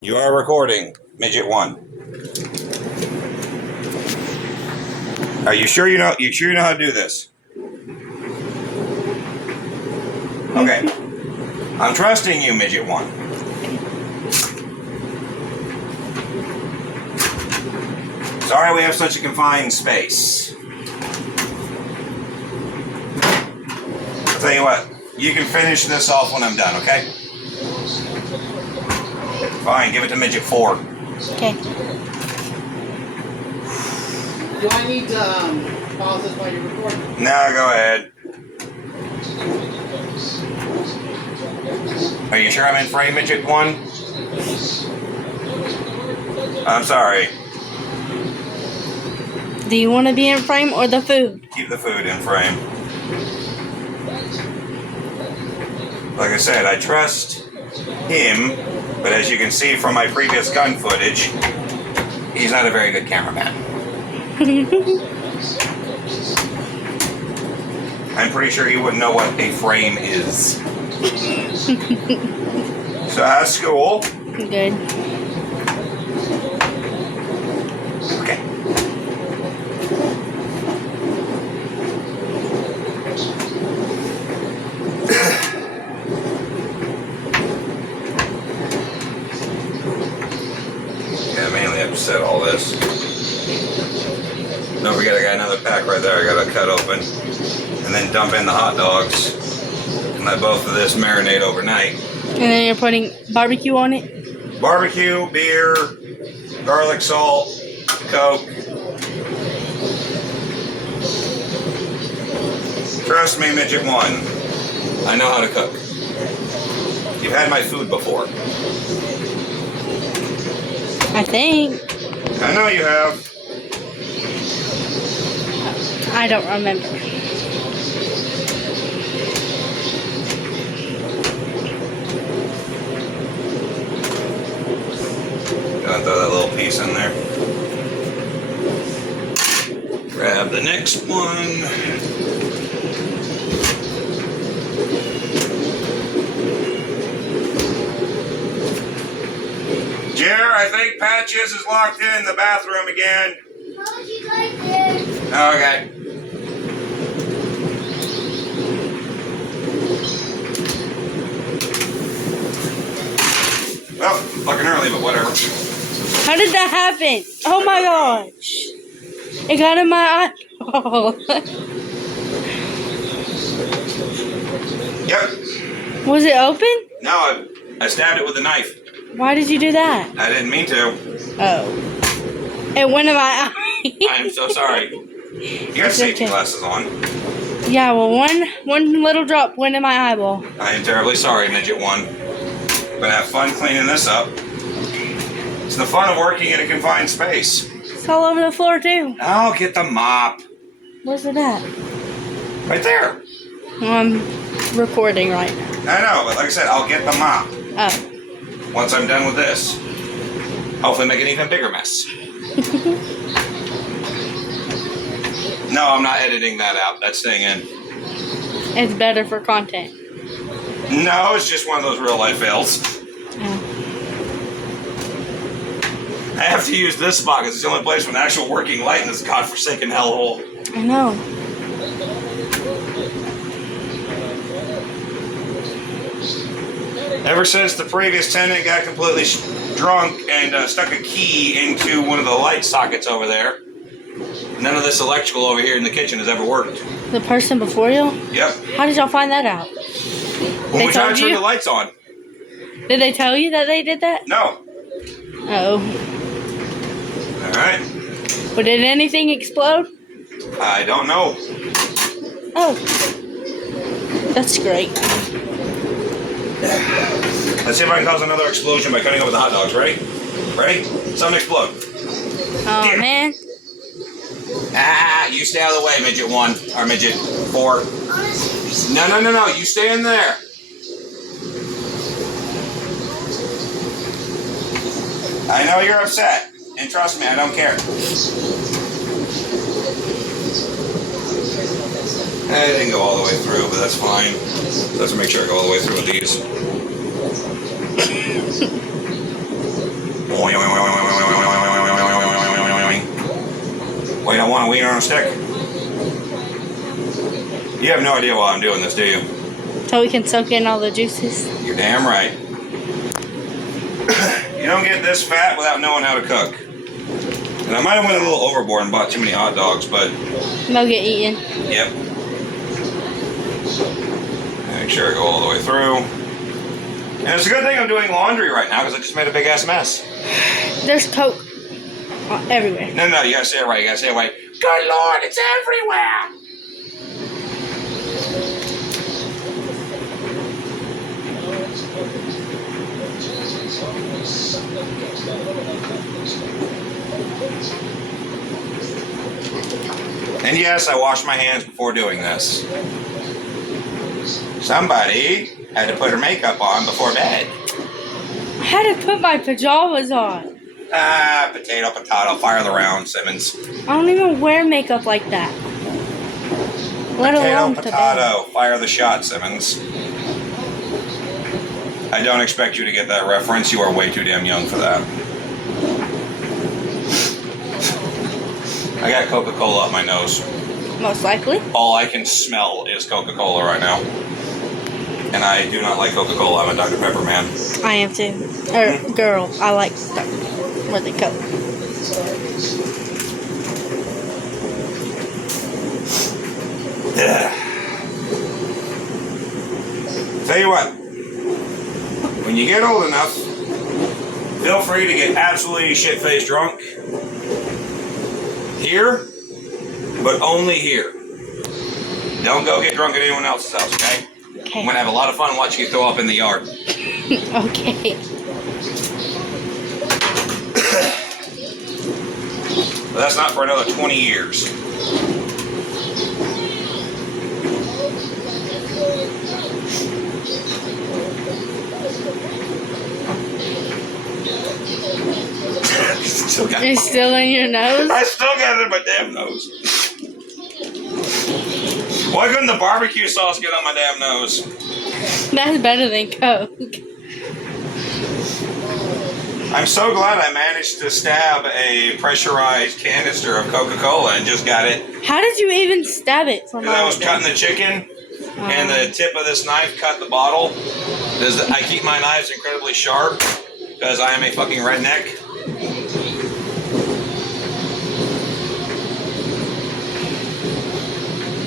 You are recording, Midget 1. Are you sure you know how to do this? Okay. I'm trusting you, Midget 1. Sorry we have such a confined space. I'll tell you what, you can finish this off when I'm done, okay? Fine, give it to Midget 4. Okay. Do I need to pause this while you're recording? No, go ahead. Are you sure I'm in frame, Midget 1? I'm sorry. Do you want to be in frame or the food? Keep the food in frame. Like I said, I trust him, but as you can see from my previous gun footage, he's not a very good cameraman. I'm pretty sure he wouldn't know what a frame is. So how's school? Good. Okay. Yeah, I mainly have to set all this. Don't forget I got another pack right there I gotta cut open. And then dump in the hot dogs. And let both of this marinate overnight. And then you're putting barbecue on it? Barbecue, beer, garlic salt, Coke. Trust me, Midget 1. I know how to cook. You've had my food before. I think. I know you have. I don't remember. Gonna throw that little piece in there. Grab the next one. Jer, I think Patches is locked in the bathroom again. Oh, she's right there. Okay. Well, fucking early, but whatever. How did that happen? Oh my gosh. It got in my eyeball. Yep. Was it open? No, I stabbed it with a knife. Why did you do that? I didn't mean to. Oh. It went in my eye. I'm so sorry. You got safety glasses on. Yeah, well, one little drop went in my eyeball. I am terribly sorry, Midget 1. Gonna have fun cleaning this up. It's the fun of working in a confined space. It's all over the floor, too. I'll get the mop. Where's it at? Right there. I'm recording right now. I know, but like I said, I'll get the mop. Oh. Once I'm done with this. Hopefully make an even bigger mess. No, I'm not editing that out. That's staying in. It's better for content. No, it's just one of those real life fails. Oh. I have to use this spot because it's the only place with an actual working light in this godforsaken hellhole. I know. Ever since the previous tenant got completely drunk and stuck a key into one of the light sockets over there, none of this electrical over here in the kitchen has ever worked. The person before you? Yep. How did y'all find that out? When we tried to turn you? the lights on. Did they tell you that they did that? No. Oh. Alright. But did anything explode? I don't know. Oh. That's great. Let's see if I can cause another explosion by cutting over the hot dogs. Ready? Ready? Something explode. Oh, Damn. man. Ah, you stay out of the way, Midget 1. Or Midget 4. No. You stay in there. I know you're upset. And trust me, I don't care. I didn't go all the way through, but that's fine. Let's make sure I go all the way through with these. Wait, I want a wiener on a stick. You have no idea why I'm doing this, do you? So we can soak in all the juices. You're damn right. You don't get this fat without knowing how to cook. And I might have went a little overboard and bought too many hot dogs, but... They'll get eaten. Yep. Make sure I go all the way through. And it's a good thing I'm doing laundry right now because I just made a big ass mess. There's Coke everywhere. No, you gotta say it right. You gotta say it right. Good Lord, it's everywhere! And yes, I wash my hands before doing this. Somebody had to put her makeup on before bed. I had to put my pajamas on. Potato, fire the round, Simmons. I don't even wear makeup like that. Let alone to bed. Potato, fire the shot, Simmons. I don't expect you to get that reference. You are way too damn young for that. I got Coca-Cola up my nose. Most likely. All I can smell is Coca-Cola right now. And I do not like Coca-Cola. I'm a Dr. Pepper man. I am too. Girl, I like where they Coke. Yeah. Tell you what. When you get old enough, feel free to get absolutely shit-faced drunk. Here, but only here. Don't go get drunk at anyone else's house, okay? Okay. I'm gonna have a lot of fun watching you throw up in the yard. Okay. But that's not for another 20 years. It's still in your nose? I still got it in my damn nose. Why couldn't the barbecue sauce get on my damn nose? That's better than Coke. I'm so glad I managed to stab a pressurized canister of Coca-Cola and just got it. How did you even stab it? Because I was cutting the chicken and the tip of this knife cut the bottle. I keep my knives incredibly sharp because I am a fucking redneck.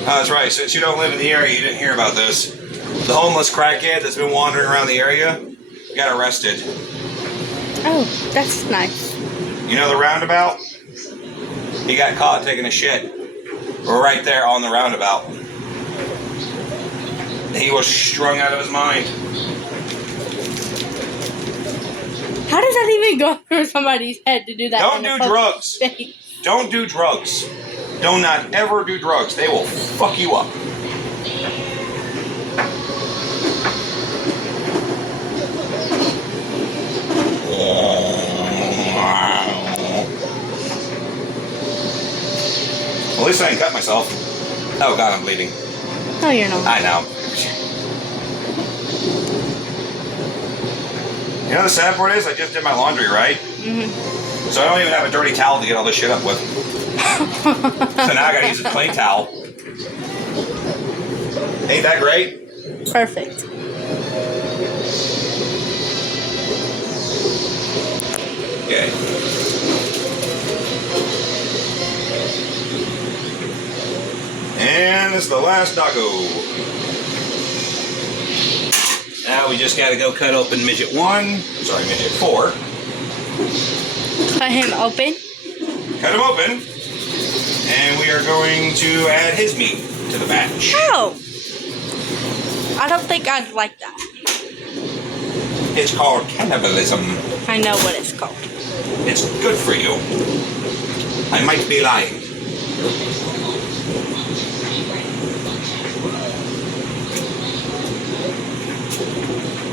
Oh, that's right. Since you don't live in the area, you didn't hear about this. The homeless crackhead that's been wandering around the area got arrested. Oh, that's nice. You know the roundabout? He got caught taking a shit. We're right there on the roundabout. He was strung out of his mind. How does that even go through somebody's head to do that? Don't do drugs. Don't do drugs. Do not ever do drugs. They will fuck you up. At least I didn't cut myself. Oh God, I'm bleeding. No, you're not. I know. You know the sad part is I just did my laundry, right? Mm-hmm. So I don't even have a dirty towel to get all this shit up with. So now I gotta use a clean towel. Ain't that great? Perfect. Okay. And it's the last doggo. Now we just gotta go cut open midget 1. Sorry, midget 4. Cut him open. Cut him open. And we are going to add his meat to the batch. Oh! I don't think I'd like that. It's called cannibalism. I know what it's called. It's good for you. I might be lying.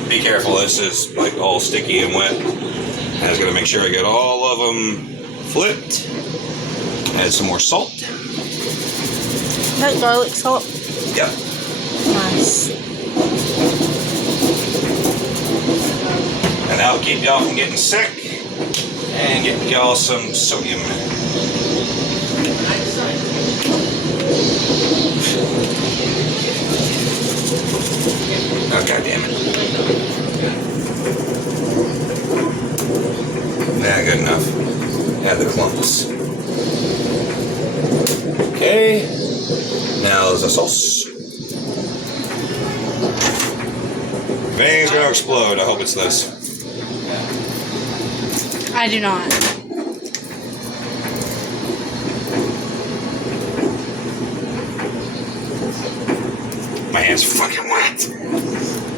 Be careful, this is like all sticky and wet. I just gotta make sure I get all of them flipped. Add some more salt. That garlic salt? Yep. Nice. And that'll keep y'all from getting sick. And get y'all some sodium. Oh, God damn it. Nah, good enough. Add the clumps. Okay. Now there's a sauce. If anything's gonna explode, I hope it's this. I do not. My hand's fucking wet.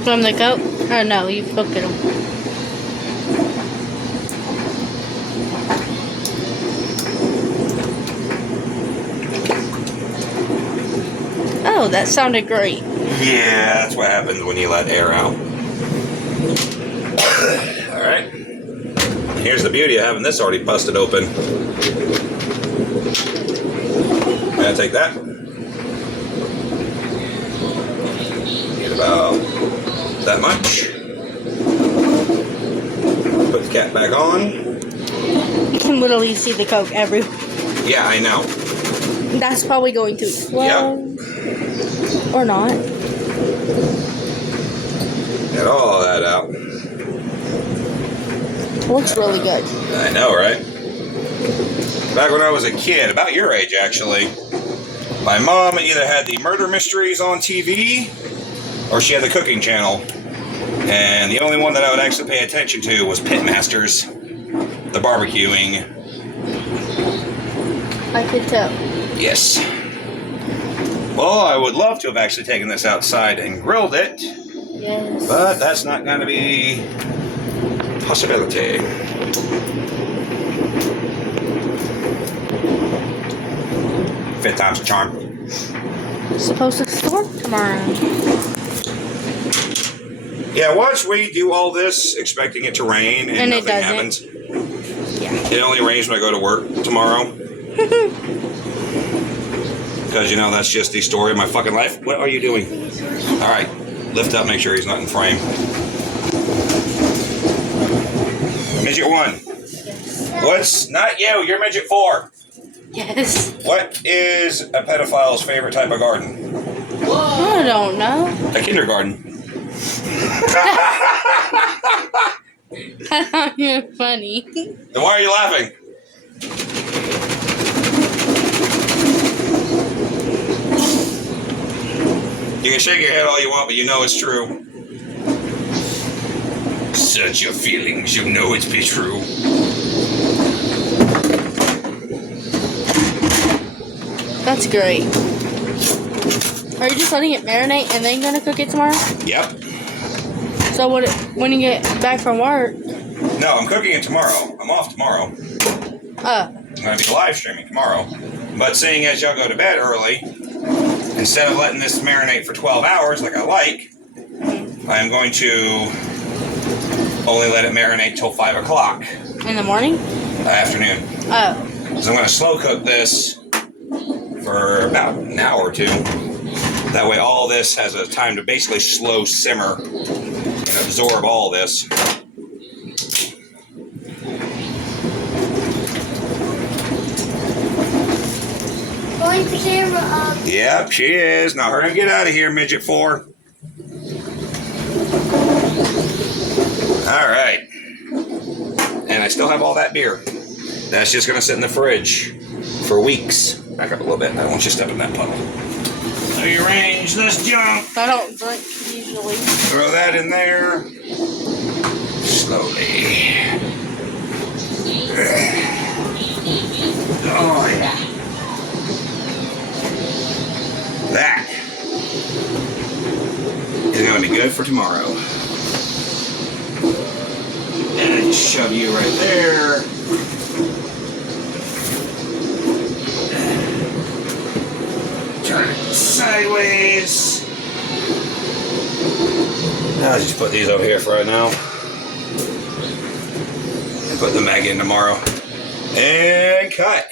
From the Coke? Oh no, you cooked them. Oh, that sounded great. Yeah, that's what happens when you let air out. Alright. Here's the beauty of having this already busted open. I'm gonna take that. Get about that much. Put the cap back on. You can literally see the Coke everywhere. Yeah, I know. That's probably going to explode. Yep. Or not. Get all that out. Looks really good. I know, right? Back when I was a kid, about your age actually, my mom either had the murder mysteries on TV or she had the cooking channel. And the only one that I would actually pay attention to was Pitmasters, the barbecuing. I could tell. Yes. Well, I would love to have actually taken this outside and grilled it, Yes. but that's not going to be a possibility. Fifth time's a charm. Supposed to storm tomorrow. Yeah, watch we do all this expecting it to rain and it nothing doesn't. happens. Yeah. It only rains when I go to work tomorrow. Because, you know, that's just the story of my fucking life. What are you doing? All right. Lift up, make sure he's not in frame. Midget 1. What's, not you, you're midget 4. Yes. What is a pedophile's favorite type of garden? I don't know. A kindergarten. That's not even funny. Then why are you laughing? You can shake your head all you want, but you know it's true. Search your feelings, you know it's be true. That's great. Are you just letting it marinate and then gonna cook it tomorrow? Yep. So when you get back from work? No, I'm cooking it tomorrow. I'm off tomorrow. I'm going to be live streaming tomorrow. But seeing as y'all go to bed early, instead of letting this marinate for 12 hours like I like, I'm going to only let it marinate till 5 o'clock. In the morning? Afternoon. Oh. So I'm going to slow cook this for about an hour or two. That way all this has a time to basically slow simmer and absorb all this. Point the camera up. Yep, she is. Now hurry and get out of here, midget 4. All right. And I still have all that beer. That's just going to sit in the fridge for weeks. Back up a little bit. I don't want you stepping in that puddle. Rearrange this junk. I don't drink usually. Throw that in there. Slowly. Oh, yeah. That is going to be good for tomorrow. And I just shove you right there. Turn it sideways. I'll just put these over here for right now. And put them back in tomorrow. And cut.